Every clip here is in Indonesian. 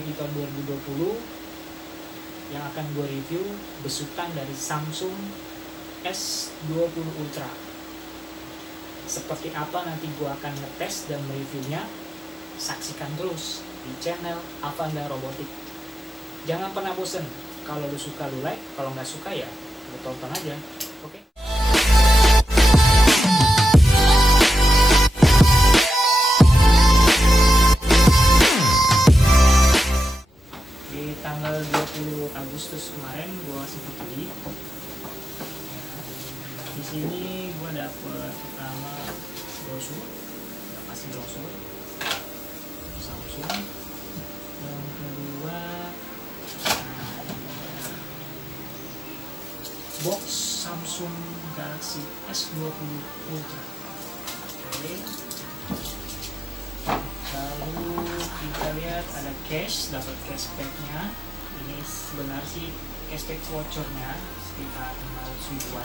terbaik di tahun 2020 yang akan gue review besutan dari Samsung S20 Ultra. Seperti apa nanti gue akan ngetes dan mereviewnya, saksikan terus di channel Avanda Robotik. Jangan pernah bosen, kalau lu suka lu like, kalau nggak suka ya lu tonton aja, oke? Di tanggal 20 Agustus kemarin gue sempat beli. Di sini gue dapet pertama brosur, udah pasti brosur Samsung. Yang kedua box Samsung Galaxy S20 Ultra. Oke. Lalu kita lihat ada case, dapat cashbacknya. Ini sebenarnya sih cashback vouchernya sekitar 500 ribuan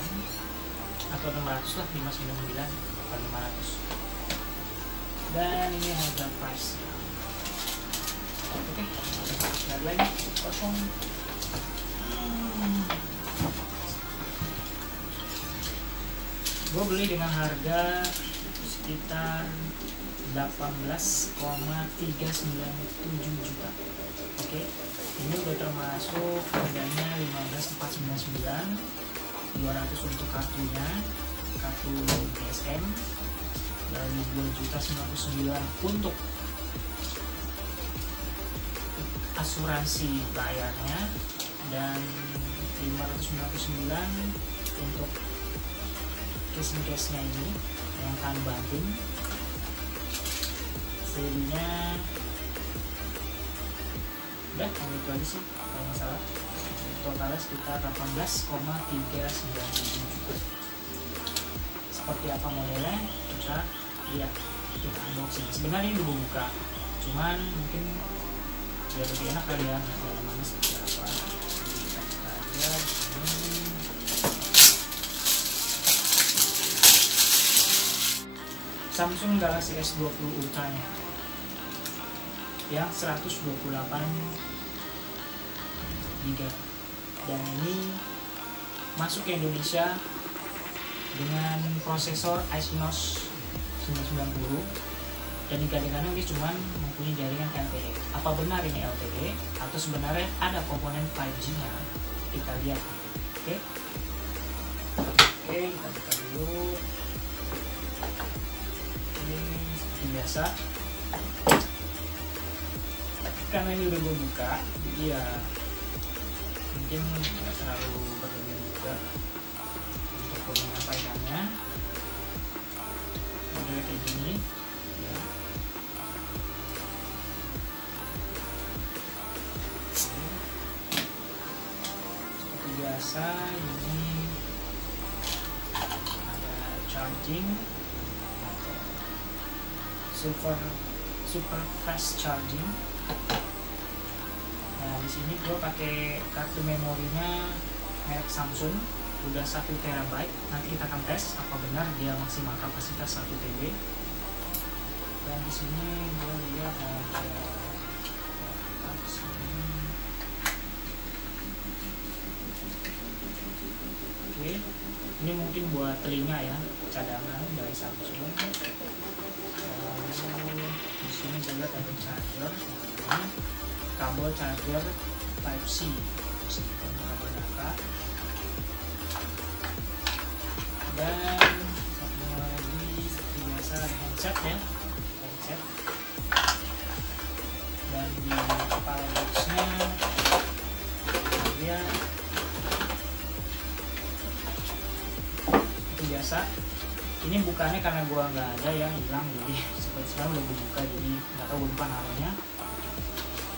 atau 600 lah, 599 atau 500. Dan ini harga price. Oke, lihat lagi kosong. Gue beli dengan harga sekitar 18,397 juta. Oke, ini udah termasuk harganya 15,499, 200 untuk kartunya, kartu GSM dari 2.099 untuk asuransi bayarnya, dan 599 untuk casing-nya ini yang tahan banting. Serinya udah itu aja sih kalau nggak salah. Totalnya sekitar 18,397 juta. Seperti apa modelnya kita lihat, kita unboxing. Sebenarnya ini udah buka, cuman mungkin biar lebih enak kali ya dalamannya seperti apa. Kita lihat ini. Samsung Galaxy S20 Ultra nya yang 128 GB, dan ini masuk ke Indonesia dengan prosesor Exynos 990, dan dikatakan dia cuma mempunyai jaringan LTE. Apa benar ini LTE atau sebenarnya ada komponen 5G nya? Kita lihat. Oke, kita buka dulu. Ini seperti biasa, karena ini udah gue buka, jadi ya mungkin nggak terlalu berlebihan juga untuk gue menyampaikannya. Modelnya kayak gini ya. Seperti biasa, ini ada charging, super fast charging. Nah, di sini gue pakai kartu memorinya merek Samsung, udah 1 TB. Nanti kita akan tes apa benar dia maksimal kapasitas 1 TB. Dan di sini gue lihat ada oke, ini mungkin buat telinga ya, cadangan dari Samsung. Di sini juga ada charger, kabel charger Type-C, meskipun kabel data. Dan satu lagi seperti biasa ada handset ya, handset. Dan di kepala boxnya dia seperti biasa. Ini bukannya karena gua nggak ada ya, hilang, jadi seperti sekarang udah buka, jadi nggak tahu gue lupa naruhnya.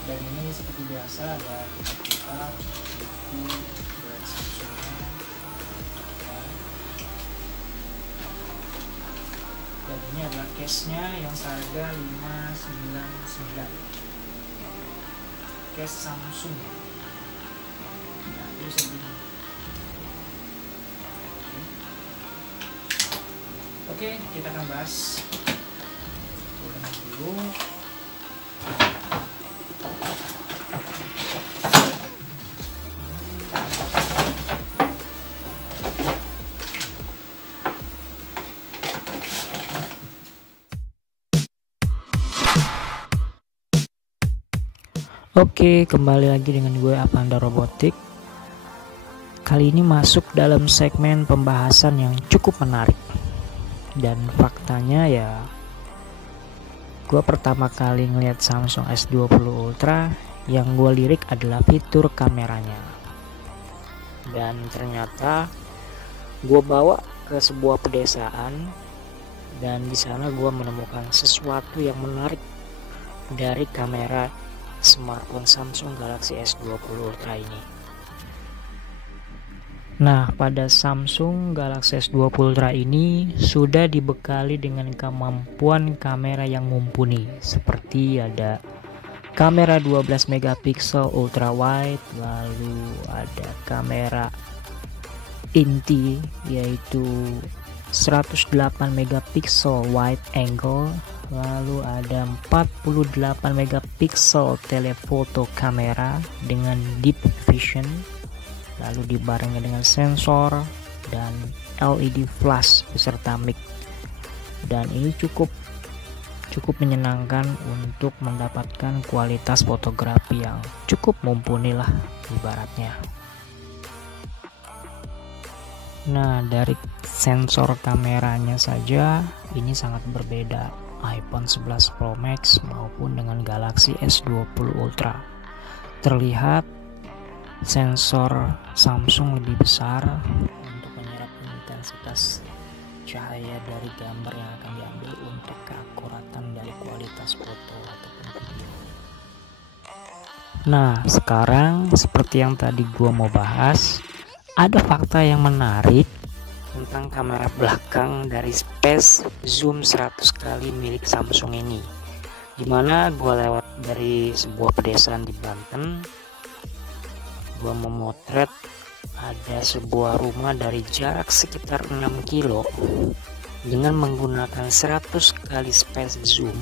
Dan ini seperti biasa ada kitab buku dari Samsungnya ya. Dan ini adalah case-nya yang seharga 599, case Samsung. Nah, itu bisa begini. Oke, kita akan bahas dulu. Oke, kembali lagi dengan gue Apanda Robotik. Kali ini masuk dalam segmen pembahasan yang cukup menarik. Dan faktanya ya, gue pertama kali ngeliat Samsung S20 Ultra, yang gue lirik adalah fitur kameranya. Dan ternyata gue bawa ke sebuah pedesaan, dan di sana gue menemukan sesuatu yang menarik dari kamera smartphone Samsung Galaxy S20 Ultra ini. Nah, pada Samsung Galaxy S20 Ultra ini sudah dibekali dengan kemampuan kamera yang mumpuni, seperti ada kamera 12 megapiksel ultra wide, lalu ada kamera inti yaitu 108 megapiksel wide angle, lalu ada 48 megapiksel telephoto kamera dengan deep vision, lalu dibarengi dengan sensor dan LED flash beserta mic. Dan ini cukup menyenangkan untuk mendapatkan kualitas fotografi yang cukup mumpuni lah ibaratnya. Nah, dari sensor kameranya saja ini sangat berbeda iPhone 11 Pro Max maupun dengan Galaxy S20 Ultra. Terlihat sensor Samsung lebih besar untuk menyerap intensitas cahaya dari gambar yang akan diambil untuk keakuratan dari kualitas foto ataupun video. Nah, sekarang seperti yang tadi gua mau bahas, ada fakta yang menarik tentang kamera belakang dari Space Zoom 100 kali milik Samsung ini, dimana gue lewat dari sebuah pedesaan di Banten. Gue memotret ada sebuah rumah dari jarak sekitar 6 kilo dengan menggunakan 100 kali Space Zoom.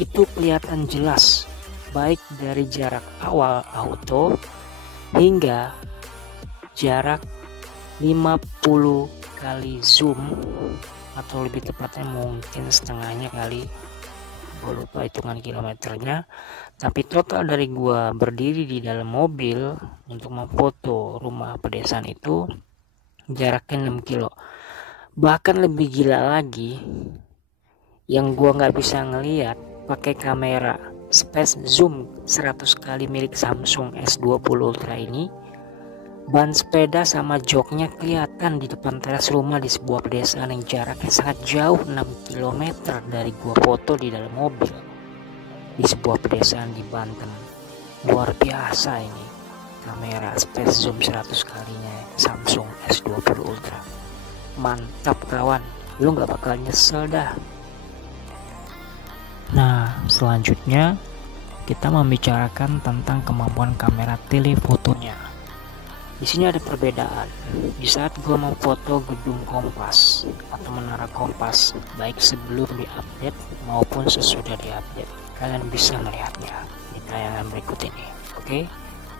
Itu kelihatan jelas, baik dari jarak awal auto hingga jarak 50 kali zoom, atau lebih tepatnya mungkin setengahnya kali, gue lupa hitungan kilometernya. Tapi total dari gua berdiri di dalam mobil untuk memfoto rumah pedesaan itu jaraknya 6 kilo. Bahkan lebih gila lagi, yang gua nggak bisa ngeliat pakai kamera Space Zoom 100 kali milik Samsung S20 Ultra ini, ban sepeda sama joknya kelihatan di depan teras rumah di sebuah pedesaan yang jaraknya sangat jauh, 6 km dari gua foto di dalam mobil di sebuah pedesaan di Banten. Luar biasa ini kamera Space Zoom 100 kalinya Samsung S20 Ultra. Mantap kawan, lu gak bakal nyesel dah. Nah, selanjutnya kita membicarakan tentang kemampuan kamera telefotonya. Di sini ada perbedaan. Di saat gua mau foto gedung Kompas atau menara Kompas, baik sebelum diupdate maupun sesudah diupdate, kalian bisa melihatnya di tayangan berikut ini. Oke,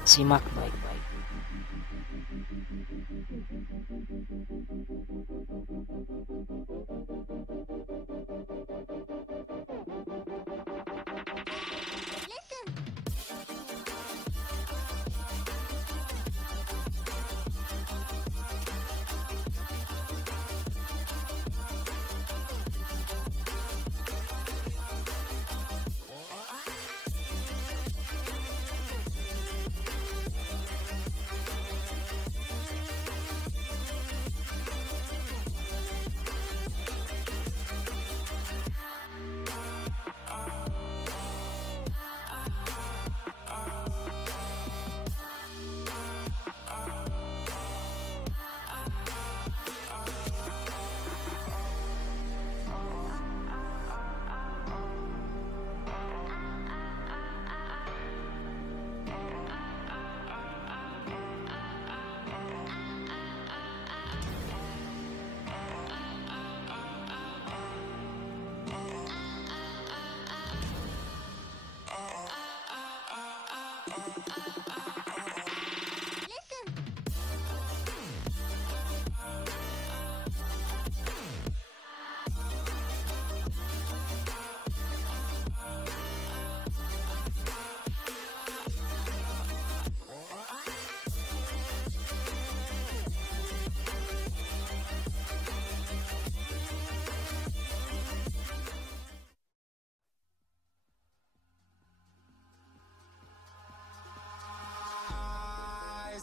simak baik-baik.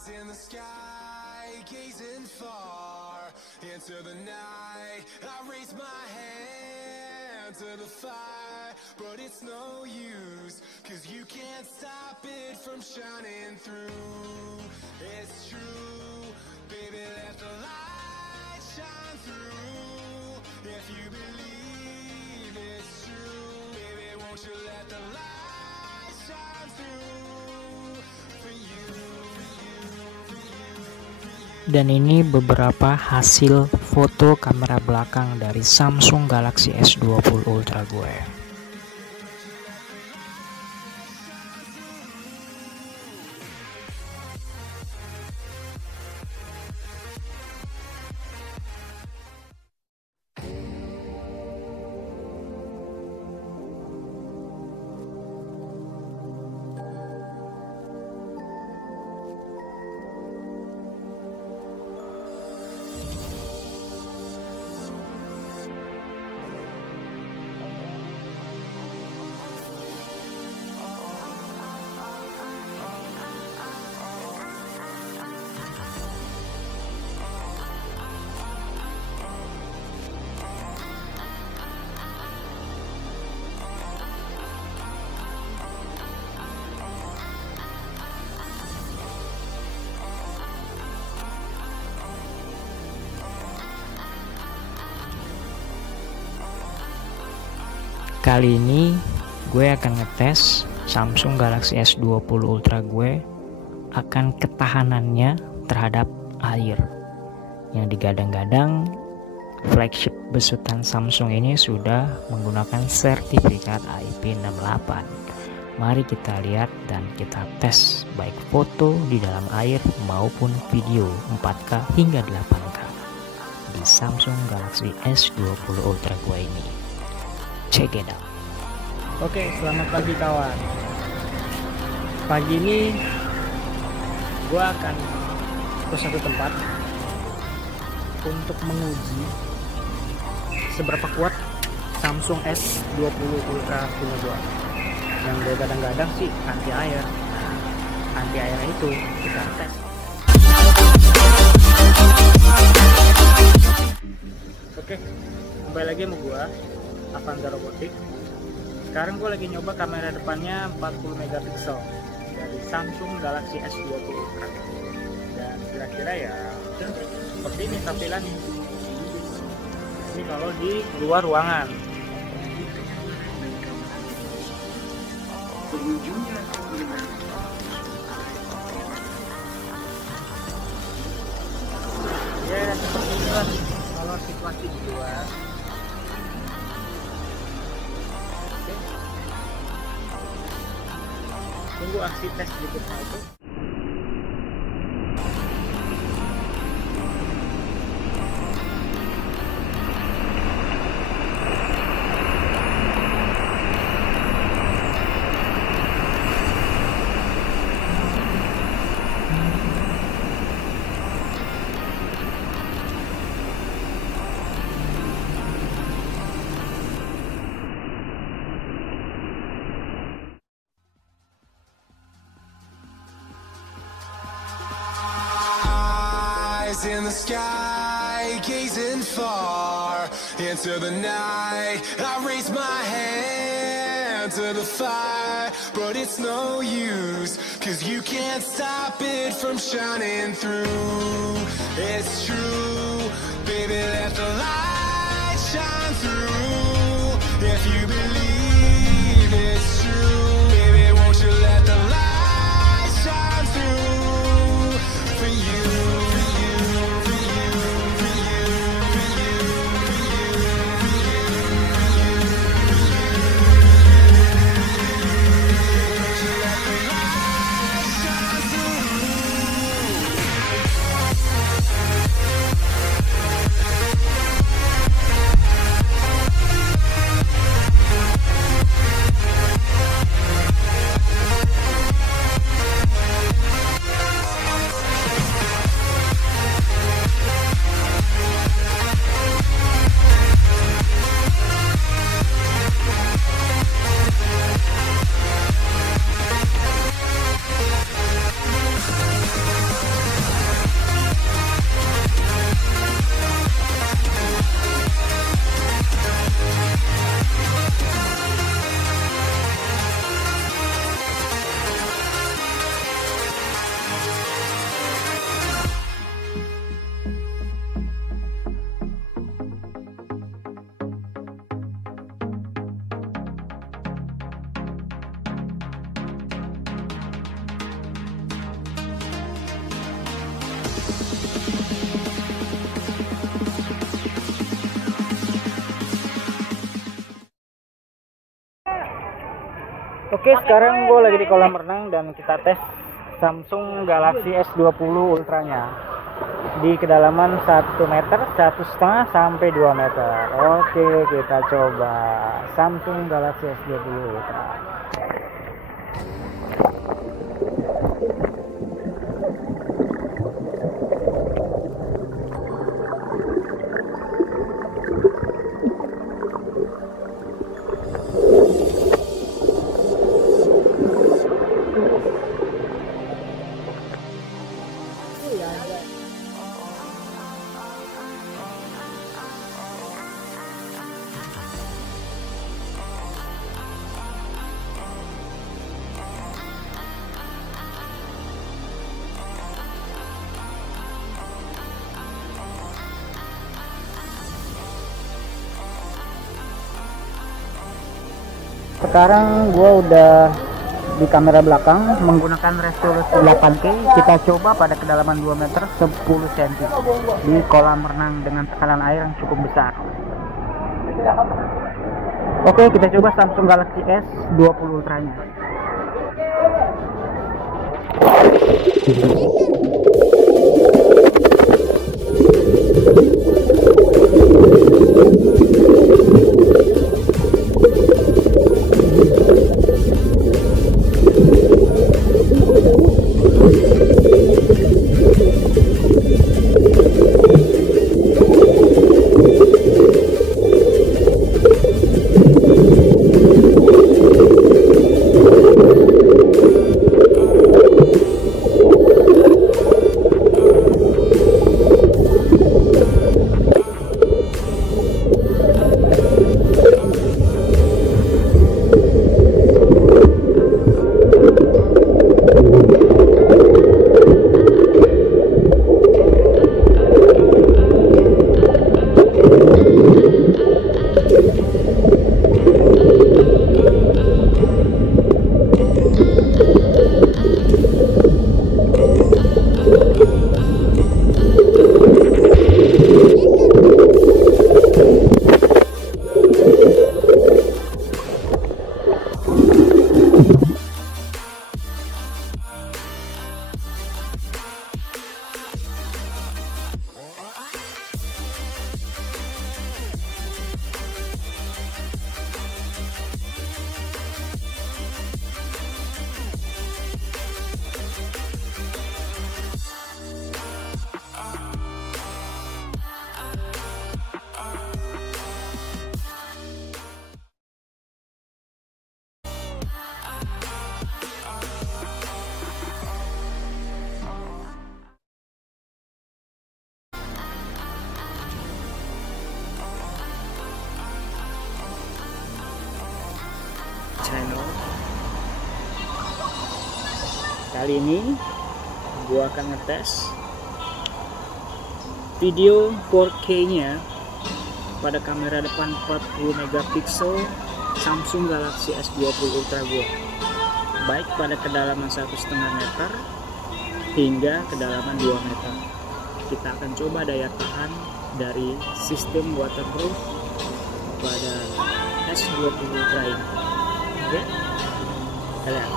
in the sky, gazing far into the night. I raise my hand to the fire, but it's no use, 'cause you can't stop it from shining through. It's true, baby, let the light shine through. If you believe it's true, baby, won't you let the light shine through for you, for you, for you, for you. Dan ini beberapa hasil foto kamera belakang dari Samsung Galaxy S20 Ultra gue. Kali ini gue akan ngetes Samsung Galaxy S20 Ultra gue akan ketahanannya terhadap air. Yang digadang-gadang flagship besutan Samsung ini sudah menggunakan sertifikat IP68. Mari kita lihat dan kita tes baik foto di dalam air maupun video 4K hingga 8K di Samsung Galaxy S20 Ultra gue ini. Check it out. Oke, selamat pagi kawan. Pagi ini gue akan ke satu tempat untuk menguji seberapa kuat Samsung S20 Ultra punya gue. Yang gue kadang-kadang sih anti air. Anti airnya itu kita tes. Oke, kembali lagi sama gue, Avanza Robotik. Sekarang gue lagi nyoba kamera depannya 40 megapiksel dari Samsung Galaxy S20 Ultra. Dan kira-kira ya seperti ini tampilannya. Ini kalau di luar ruangan. Ya seperti ini lah kalau situasi di luar. Tunggu aksi tes berikutnya itu. In the sky, gazing far into the night. I raise my hand to the fire, but it's no use, 'cause you can't stop it from shining through. It's true, baby, let the light shine through. If you believe it's true, baby, won't you let the light shine through for you. Oke, sekarang gue lagi di kolam renang dan kita tes Samsung Galaxy S20 Ultra-nya di kedalaman 1 meter, 1,5 sampai 2 meter. Oke, kita coba Samsung Galaxy S20 Ultra. Sekarang gue udah di kamera belakang menggunakan resolusi 8K. Kita coba pada kedalaman 2 meter 10 cm di kolam renang dengan tekanan air yang cukup besar. Oke, kita coba Samsung Galaxy S20 Ultra-nya. Channel. Kali ini gua akan ngetes video 4K nya pada kamera depan 40 megapiksel Samsung Galaxy S20 Ultra gua, baik pada kedalaman 1,5 meter hingga kedalaman 2 meter. Kita akan coba daya tahan dari sistem waterproof pada S20 Ultra ini. Oke, kita lihat.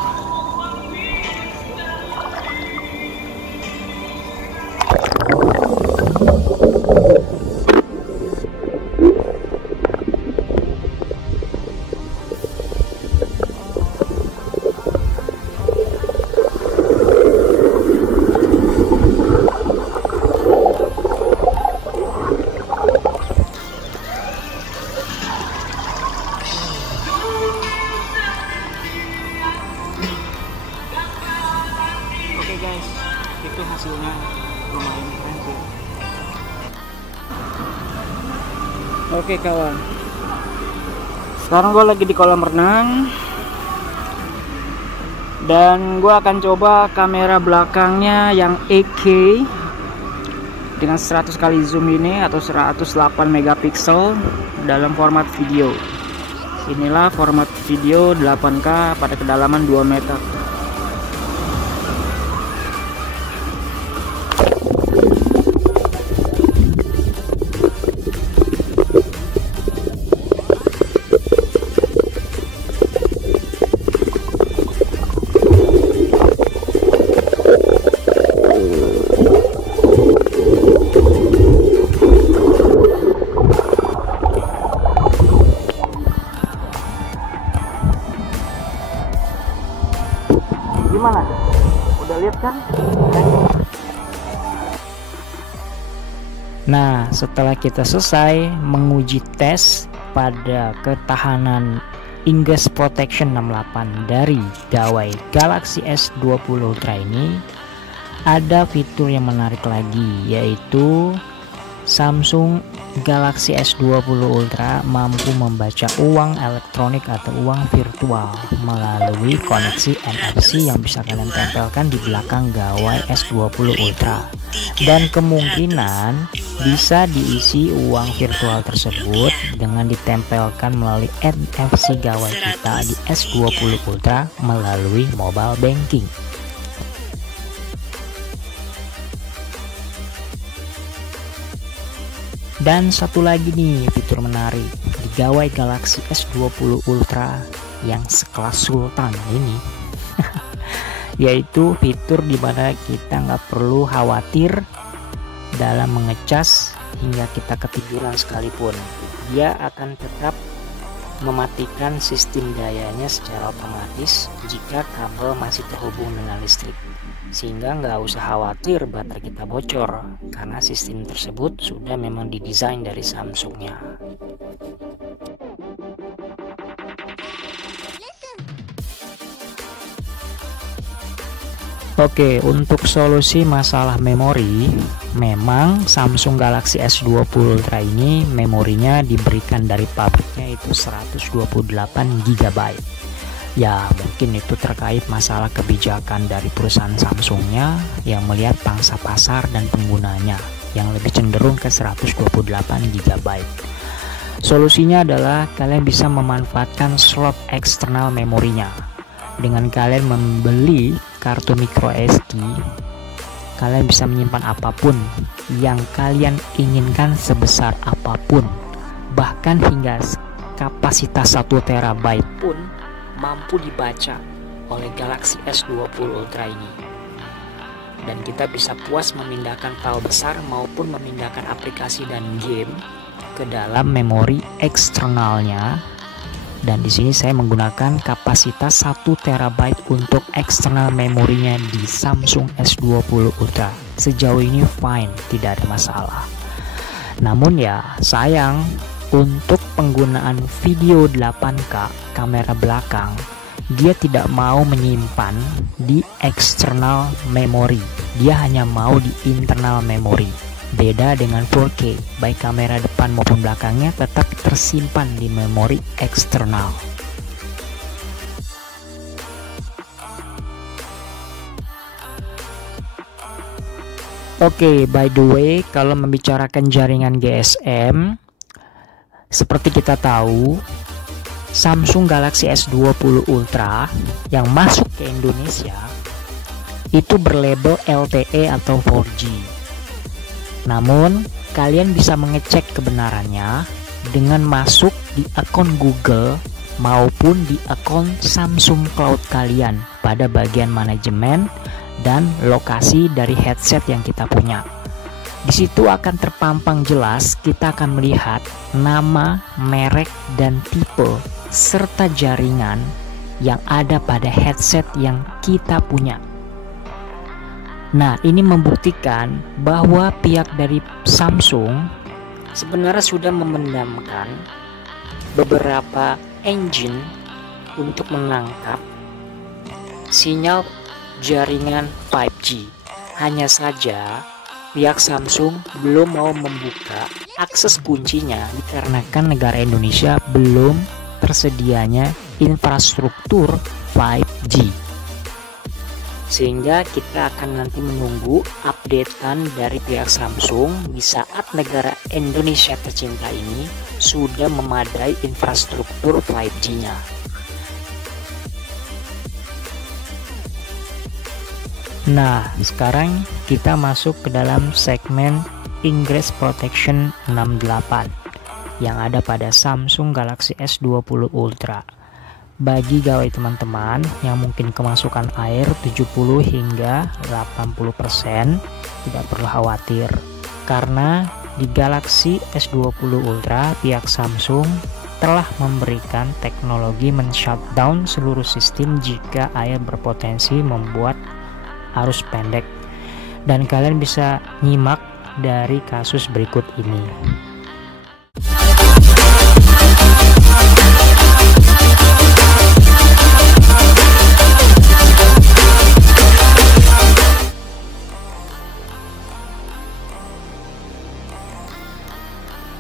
Guys, itu hasilnya lumayan keren sih. Oke kawan, sekarang gue lagi di kolam renang dan gue akan coba kamera belakangnya yang 8K dengan 100 kali zoom ini atau 108 megapiksel dalam format video. Inilah format video 8K pada kedalaman 2 meter. Udah lihat kan? Nah, setelah kita selesai menguji tes pada ketahanan Ingress Protection 68 dari gawai Galaxy S20 Ultra ini, ada fitur yang menarik lagi, yaitu Samsung Galaxy S20 Ultra mampu membaca uang elektronik atau uang virtual melalui koneksi NFC yang bisa kalian tempelkan di belakang gawai S20 Ultra, dan kemungkinan bisa diisi uang virtual tersebut dengan ditempelkan melalui NFC gawai kita di S20 Ultra melalui mobile banking. Dan satu lagi nih fitur menarik di gawai Galaxy S20 Ultra yang sekelas Sultan ini yaitu fitur dimana kita nggak perlu khawatir dalam mengecas hingga kita ketiduran sekalipun. Dia akan tetap mematikan sistem dayanya secara otomatis jika kabel masih terhubung dengan listrik, sehingga nggak usah khawatir baterai kita bocor karena sistem tersebut sudah memang didesain dari Samsungnya. Oke, untuk solusi masalah memori, memang Samsung Galaxy S20 Ultra ini memorinya diberikan dari pabriknya itu 128 GB. Ya, mungkin itu terkait masalah kebijakan dari perusahaan Samsungnya yang melihat pangsa pasar dan penggunanya yang lebih cenderung ke 128 GB. Solusinya adalah kalian bisa memanfaatkan slot eksternal memorinya. Dengan kalian membeli kartu micro SD, kalian bisa menyimpan apapun yang kalian inginkan sebesar apapun, bahkan hingga kapasitas 1 TB pun mampu dibaca oleh Galaxy S20 Ultra ini. Dan kita bisa puas memindahkan file besar maupun memindahkan aplikasi dan game ke dalam memori eksternalnya. Dan di sini saya menggunakan kapasitas 1 TB untuk eksternal memorinya di Samsung S20 Ultra. Sejauh ini fine, tidak ada masalah. Namun ya sayang, untuk penggunaan video 8K kamera belakang, dia tidak mau menyimpan di eksternal memori. Dia hanya mau di internal memori. Beda dengan 4K, baik kamera depan maupun belakangnya tetap tersimpan di memori eksternal. Oke, by the way, kalau membicarakan jaringan GSM, seperti kita tahu, Samsung Galaxy S20 Ultra yang masuk ke Indonesia itu berlabel LTE atau 4G. Namun, kalian bisa mengecek kebenarannya dengan masuk di akun Google maupun di akun Samsung Cloud kalian pada bagian manajemen dan lokasi dari headset yang kita punya. Di situ akan terpampang jelas, kita akan melihat nama, merek, dan tipe serta jaringan yang ada pada headset yang kita punya. Nah, ini membuktikan bahwa pihak dari Samsung sebenarnya sudah memendamkan beberapa engine untuk menangkap sinyal jaringan 5G. Hanya saja pihak Samsung belum mau membuka akses kuncinya dikarenakan negara Indonesia belum tersedianya infrastruktur 5G. Sehingga kita akan nanti menunggu updatean dari pihak Samsung di saat negara Indonesia tercinta ini sudah memadai infrastruktur 5G-nya. Nah, sekarang kita masuk ke dalam segmen Ingress Protection 68 yang ada pada Samsung Galaxy S20 Ultra. Bagi gawai teman-teman yang mungkin kemasukan air 70 hingga 80%, tidak perlu khawatir karena di Galaxy S20 Ultra pihak Samsung telah memberikan teknologi men-shutdown seluruh sistem jika air berpotensi membuat arus pendek. Dan kalian bisa nyimak dari kasus berikut ini.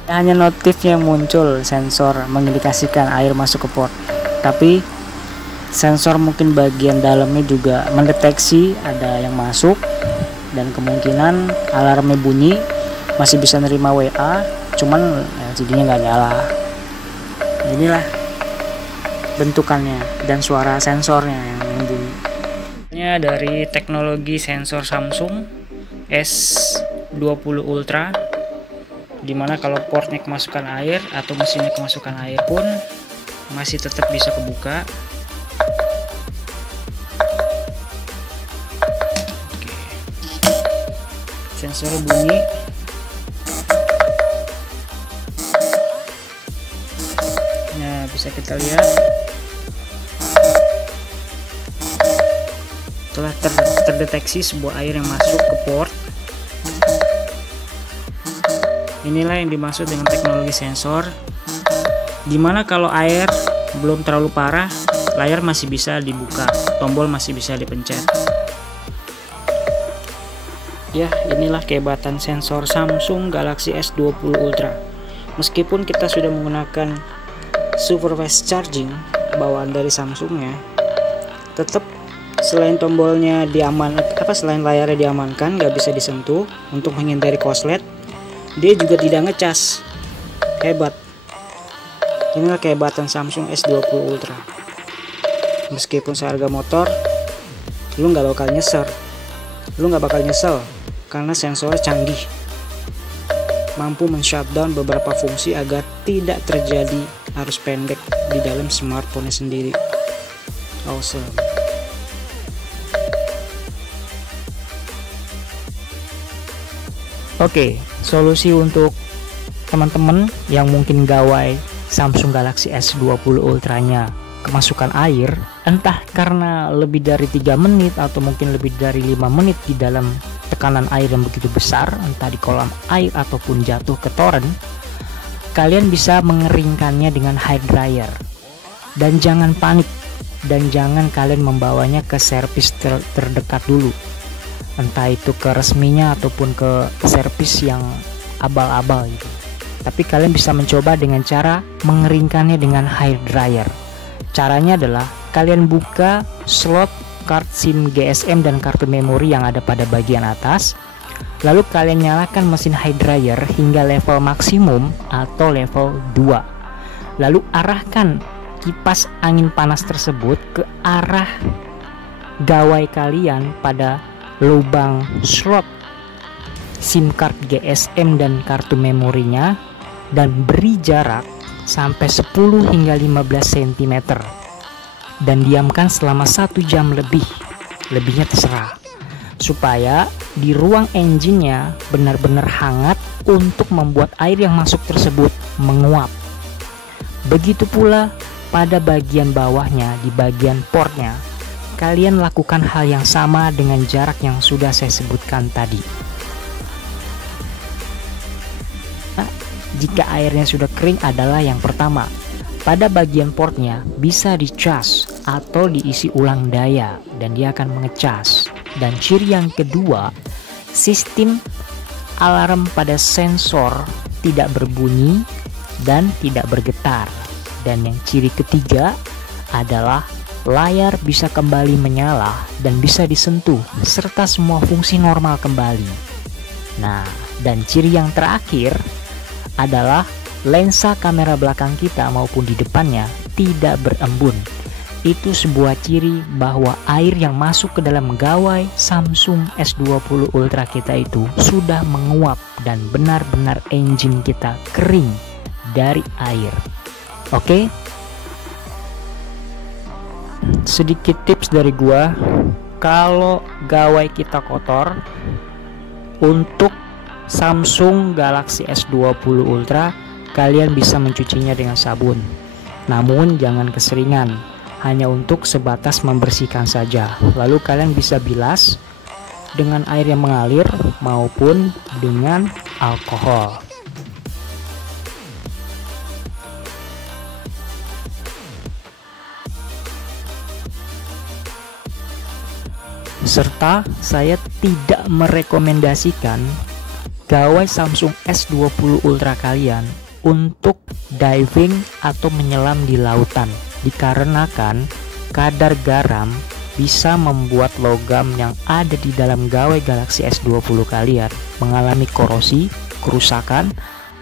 Hanya notifnya muncul sensor mengindikasikan air masuk ke port, tapi sensor mungkin bagian dalamnya juga mendeteksi ada yang masuk, dan kemungkinan alarmnya bunyi, masih bisa nerima WA, cuman LCD-nya nggak nyala. Inilah bentukannya dan suara sensornya yang bunyi. Ini dari teknologi sensor Samsung S20 Ultra, dimana kalau portnya kemasukan air atau mesinnya kemasukan air pun masih tetap bisa kebuka. Oke. Sensor bunyi. Nah, bisa kita lihat telah terdeteksi sebuah air yang masuk ke port. Inilah yang dimaksud dengan teknologi sensor, dimana kalau air belum terlalu parah, layar masih bisa dibuka, tombol masih bisa dipencet. Ya, inilah kehebatan sensor Samsung Galaxy S20 Ultra. Meskipun kita sudah menggunakan super fast charging bawaan dari Samsungnya, tetap selain tombolnya selain layarnya diamankan, nggak bisa disentuh untuk menghindari korslet, dia juga tidak ngecas. Hebat. Inilah kehebatan Samsung S20 Ultra. Meskipun seharga motor, lu nggak bakal nyesel karena sensornya canggih, mampu men-shutdown beberapa fungsi agar tidak terjadi arus pendek di dalam smartphone sendiri. Awesome. Oke, solusi untuk teman-teman yang mungkin gawai Samsung Galaxy S20 Ultra-nya kemasukan air, entah karena lebih dari 3 menit atau mungkin lebih dari 5 menit di dalam tekanan air yang begitu besar, entah di kolam air ataupun jatuh ke toren, kalian bisa mengeringkannya dengan hair dryer. Dan jangan panik, dan jangan kalian membawanya ke servis terdekat dulu, entah itu ke resminya ataupun ke servis yang abal-abal gitu. Tapi kalian bisa mencoba dengan cara mengeringkannya dengan hair dryer. Caranya adalah kalian buka slot card SIM GSM dan kartu memori yang ada pada bagian atas, lalu kalian nyalakan mesin hair dryer hingga level maksimum atau level 2. Lalu arahkan kipas angin panas tersebut ke arah gawai kalian pada lubang slot SIM card GSM dan kartu memorinya, dan beri jarak sampai 10 hingga 15 cm dan diamkan selama 1 jam lebihnya terserah, supaya di ruang engine-nya benar-benar hangat untuk membuat air yang masuk tersebut menguap. Begitu pula pada bagian bawahnya, di bagian portnya, kalian lakukan hal yang sama dengan jarak yang sudah saya sebutkan tadi. Nah, jika airnya sudah kering adalah yang pertama, pada bagian portnya bisa dicas atau diisi ulang daya dan dia akan mengecas. Dan ciri yang kedua, sistem alarm pada sensor tidak berbunyi dan tidak bergetar. Dan yang ciri ketiga adalah layar bisa kembali menyala dan bisa disentuh serta semua fungsi normal kembali. Nah, dan ciri yang terakhir adalah lensa kamera belakang kita maupun di depannya tidak berembun. Itu sebuah ciri bahwa air yang masuk ke dalam gawai Samsung S20 Ultra kita itu sudah menguap dan benar-benar engine kita kering dari air. Oke? Sedikit tips dari gua, kalau gawai kita kotor, untuk Samsung Galaxy S20 Ultra kalian bisa mencucinya dengan sabun, namun jangan keseringan, hanya untuk sebatas membersihkan saja. Lalu kalian bisa bilas dengan air yang mengalir maupun dengan alkohol. Serta saya tidak merekomendasikan gawai Samsung S20 Ultra kalian untuk diving atau menyelam di lautan, dikarenakan kadar garam bisa membuat logam yang ada di dalam gawai Galaxy S20 kalian mengalami korosi, kerusakan,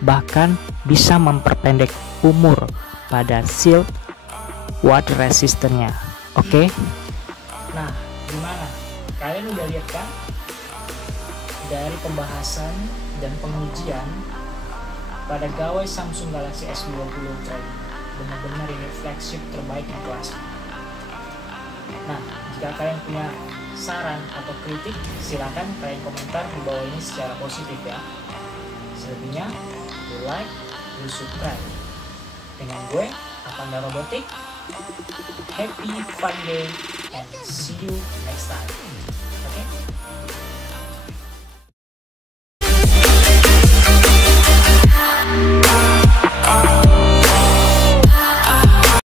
bahkan bisa memperpendek umur pada shield water resistannya. Oke? Nah, gimana? Kalian udah lihat kan? Dari pembahasan dan pengujian pada gawai Samsung Galaxy S20 Ultra ini, benar-benar ini flagship terbaik di kelas. Nah, jika kalian punya saran atau kritik, silakan kalian komentar di bawah ini secara positif ya. Selebihnya, you like, you subscribe. Dengan gue, Avanda Robotik, happy fun day and see you next time.